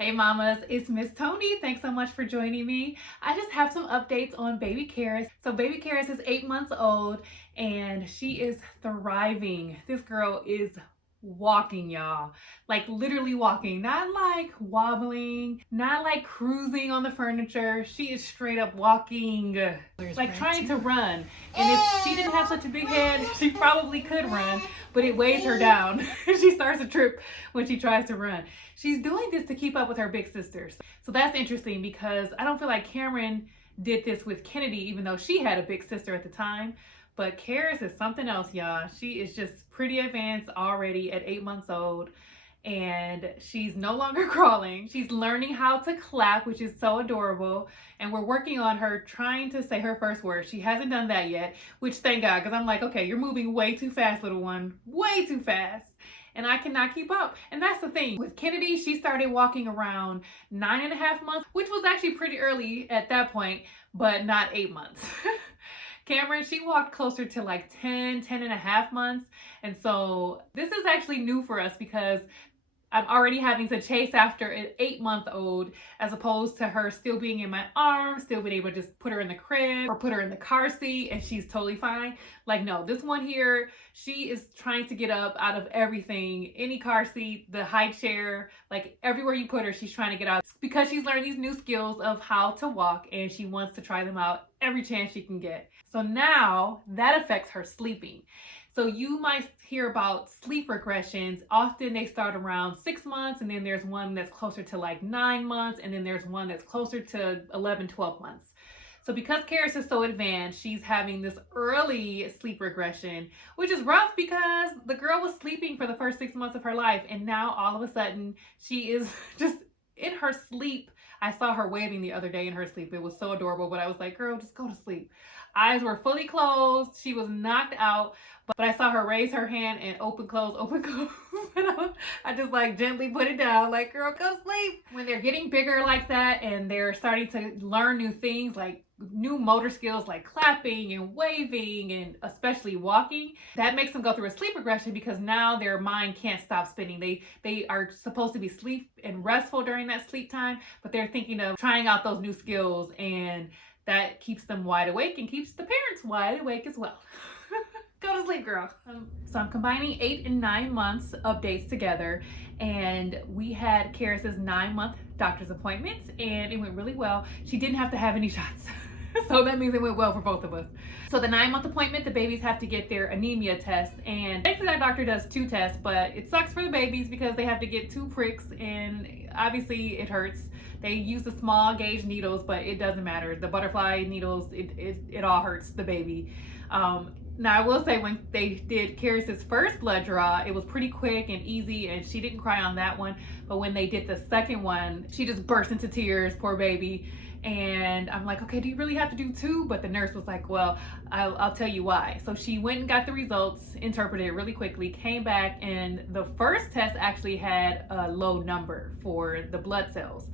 Hey mamas, it's Miss Toni. Thanks so much for joining me. I just have some updates on Baby Karis. So Baby Karis is 8 months old and she is thriving. This girl is walking, y'all. Like literally walking, not like wobbling, not like cruising on the furniture. She is straight up walking, like trying to run. And if she didn't have such a big head, she probably could run, but it weighs her down. She starts to trip when she tries to run. She's doing this to keep up with her big sisters. So that's interesting because I don't feel like Cameron did this with Kennedy, even though she had a big sister at the time. But Karis is something else, y'all. She is just pretty advanced already at 8 months old. And she's no longer crawling. She's learning how to clap, which is so adorable. And we're working on her trying to say her first word. She hasn't done that yet, which thank God, because I'm like, okay, you're moving way too fast, little one. Way too fast. And I cannot keep up. And that's the thing. With Kennedy, she started walking around 9.5 months, which was actually pretty early at that point, but not 8 months. Cameron, she walked closer to like 10.5 months. And so this is actually new for us because I'm already having to chase after an 8-month-old as opposed to her still being in my arms, still being able to just put her in the crib or put her in the car seat and she's totally fine. Like, no, this one here, she is trying to get up out of everything, any car seat, the high chair, like everywhere you put her, she's trying to get out because she's learned these new skills of how to walk and she wants to try them out every chance she can get. So now that affects her sleeping. So you might hear about sleep regressions. Often they start around 6 months, and then there's one that's closer to like 9 months, and then there's one that's closer to 11, 12 months. So because Karis is so advanced, she's having this early sleep regression, which is rough because the girl was sleeping for the first 6 months of her life, and now all of a sudden she is just in her sleep. I saw her waving the other day in her sleep. It was so adorable, but I was like, girl, just go to sleep. Eyes were fully closed. She was knocked out, but I saw her raise her hand and open, close, open, close. And I just like gently put it down, like, girl, go sleep. When they're getting bigger like that and they're starting to learn new things, like new motor skills like clapping and waving and especially walking, that makes them go through a sleep regression because now their mind can't stop spinning. They are supposed to be sleep and restful during that sleep time, but they're thinking of trying out those new skills, and that keeps them wide awake and keeps the parents wide awake as well. Go to sleep, girl. So I'm combining 8 and 9 months updates together, and we had Karis's 9-month doctor's appointments and it went really well. She didn't have to have any shots. So that means it went well for both of us. So the 9-month appointment, the babies have to get their anemia test, and basically that doctor does 2 tests, but it sucks for the babies because they have to get 2 pricks and obviously it hurts. They use the small gauge needles, but it doesn't matter. The butterfly needles, it all hurts the baby. Now I will say when they did Karis's first blood draw, it was pretty quick and easy and she didn't cry on that one. But when they did the second one, she just burst into tears, poor baby. And I'm like, okay, do you really have to do 2? But the nurse was like, well, I'll tell you why. So she went and got the results, interpreted it really quickly, came back, and the first test actually had a low number for the blood cells,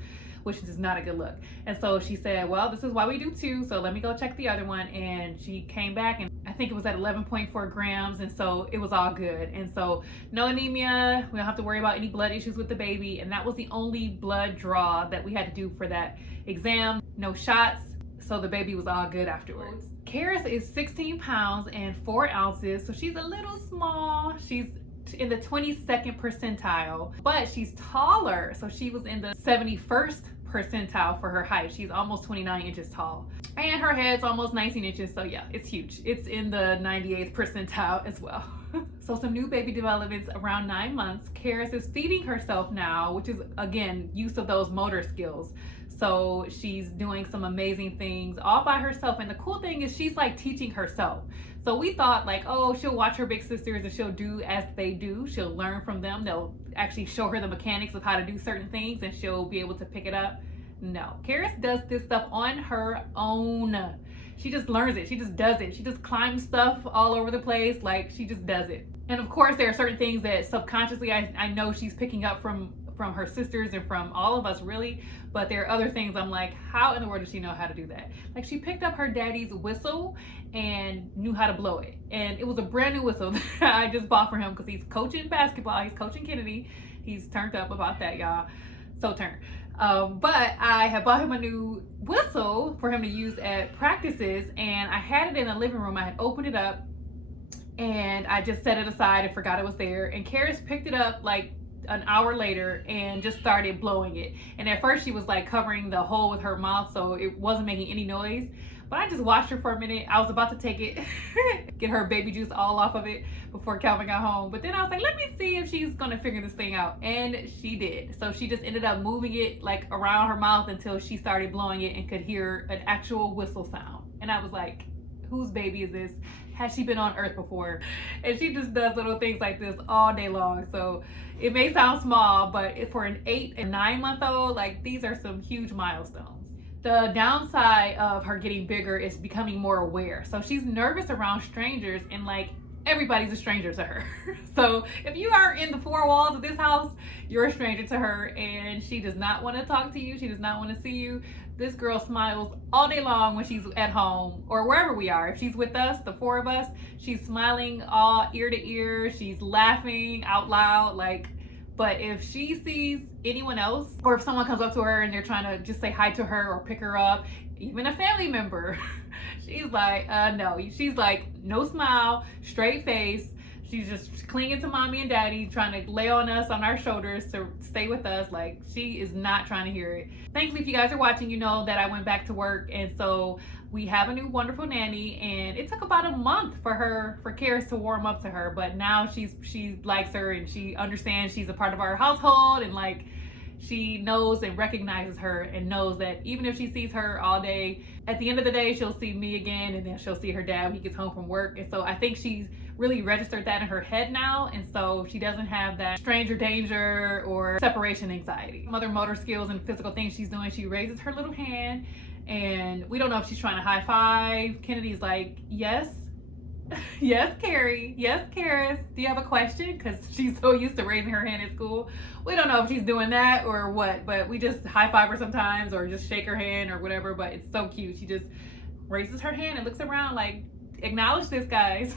which is not a good look. And so she said, well, this is why we do 2, so let me go check the other one. And she came back and I think it was at 11.4 grams, and so it was all good. And so no anemia, we don't have to worry about any blood issues with the baby, and that was the only blood draw that we had to do for that exam. No shots, so the baby was all good afterwards. Karis is 16 pounds and 4 ounces, so she's a little small. She's in the 22nd percentile, but she's taller, so she was in the 71st percentile for her height. She's almost 29 inches tall, and her head's almost 19 inches, so yeah, it's huge. It's in the 98th percentile as well. So some new baby developments around 9 months. Karis is feeding herself now, which is again use of those motor skills. So she's doing some amazing things all by herself, and the cool thing is she's like teaching herself. So we thought like, oh, she'll watch her big sisters and she'll do as they do. She'll learn from them. They'll actually show her the mechanics of how to do certain things and she'll be able to pick it up. No, Karis does this stuff on her own. She just learns it. She just does it. She just climbs stuff all over the place. Like, she just does it. And of course, there are certain things that subconsciously I know she's picking up from her sisters and from all of us really, but there are other things I'm like, how in the world does she know how to do that? Like, she picked up her daddy's whistle and knew how to blow it, and it was a brand new whistle that I just bought for him because he's coaching basketball, he's coaching Kennedy, he's turned up about that, y'all, so turned. But I had bought him a new whistle for him to use at practices, and I had it in the living room. I had opened it up and I just set it aside and forgot it was there. And Karis picked it up like an hour later and just started blowing it. And at first she was like covering the hole with her mouth so it wasn't making any noise. But I just watched her for a minute. I was about to take it, get her baby juice all off of it before Calvin got home. But then I was like, let me see if she's gonna figure this thing out. And she did. So she just ended up moving it like around her mouth until she started blowing it and could hear an actual whistle sound. And I was like, whose baby is this? Has she been on earth before? And she just does little things like this all day long. So it may sound small, but for an 8 and 9 month old, like these are some huge milestones. The downside of her getting bigger is becoming more aware. So she's nervous around strangers, and like everybody's a stranger to her. So if you are in the 4 walls of this house, you're a stranger to her, and she does not want to talk to you. She does not want to see you. This girl smiles all day long when she's at home or wherever we are. If she's with us, the 4 of us, she's smiling all ear to ear. She's laughing out loud, like. But if she sees anyone else, or if someone comes up to her and they're trying to just say hi to her or pick her up, even a family member, she's like, no. She's like, no smile, straight face. She's just clinging to mommy and daddy, trying to lay on us, on our shoulders to stay with us. Like, she is not trying to hear it. Thankfully, if you guys are watching, you know that I went back to work. And so we have a new wonderful nanny, and it took about a month for Karis to warm up to her. But now she likes her, and she understands she's a part of our household, and like, she knows and recognizes her and knows that even if she sees her all day, at the end of the day, she'll see me again, and then she'll see her dad when he gets home from work. And so I think she's really registered that in her head now, and so she doesn't have that stranger danger or separation anxiety. Some other motor skills and physical things she's doing, she raises her little hand, and we don't know if she's trying to high five. Kennedy's like, yes. Yes, Carrie. Yes, Karis. Do you have a question? Because she's so used to raising her hand at school. We don't know if she's doing that or what, but we just high five her sometimes or just shake her hand or whatever. But it's so cute. She just raises her hand and looks around like, acknowledge this, guys.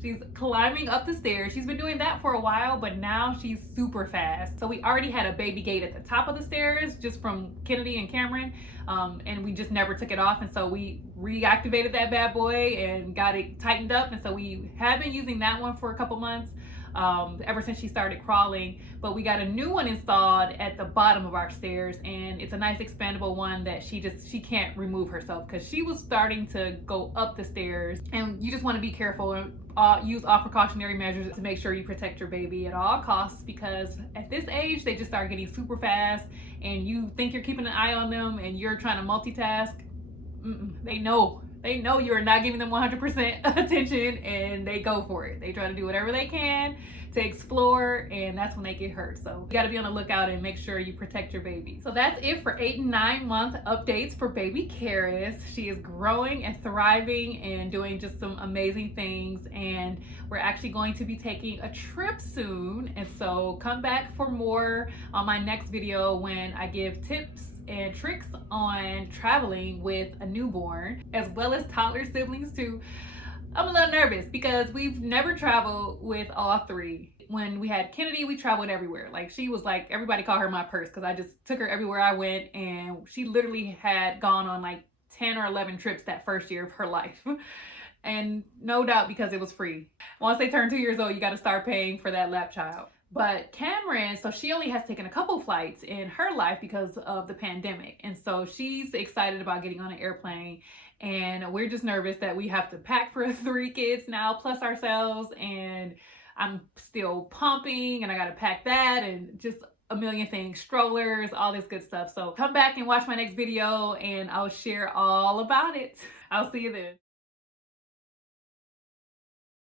She's climbing up the stairs. She's been doing that for a while, but now she's super fast. So we already had a baby gate at the top of the stairs just from Kennedy and Cameron, and we just never took it off. And so we reactivated that bad boy and got it tightened up. And so we have been using that one for a couple months, ever since she started crawling. But we got a new one installed at the bottom of our stairs, and it's a nice expandable one that she can't remove herself, because she was starting to go up the stairs. And you just want to be careful and use all precautionary measures to make sure you protect your baby at all costs, because at this age they just start getting super fast, and you think you're keeping an eye on them and you're trying to multitask. They know you're not giving them 100% attention, and they go for it. They try to do whatever they can to explore, and that's when they get hurt. So you got to be on the lookout and make sure you protect your baby. So that's it for 8 and 9 month updates for baby Karis. She is growing and thriving and doing just some amazing things, and we're actually going to be taking a trip soon. And so come back for more on my next video when I give tips and tricks on traveling with a newborn, as well as toddler siblings too. I'm a little nervous because we've never traveled with all 3. When we had Kennedy, we traveled everywhere. Like, she was like, everybody called her my purse, because I just took her everywhere I went, and she literally had gone on like 10 or 11 trips that first year of her life. And no doubt because it was free. Once they turn 2 years old, you got to start paying for that lap child. But Cameron, so she only has taken a couple flights in her life because of the pandemic. And so she's excited about getting on an airplane. And we're just nervous that we have to pack for 3 kids now, plus ourselves. And I'm still pumping, and I got to pack that, and just a million things, strollers, all this good stuff. So come back and watch my next video, and I'll share all about it. I'll see you then.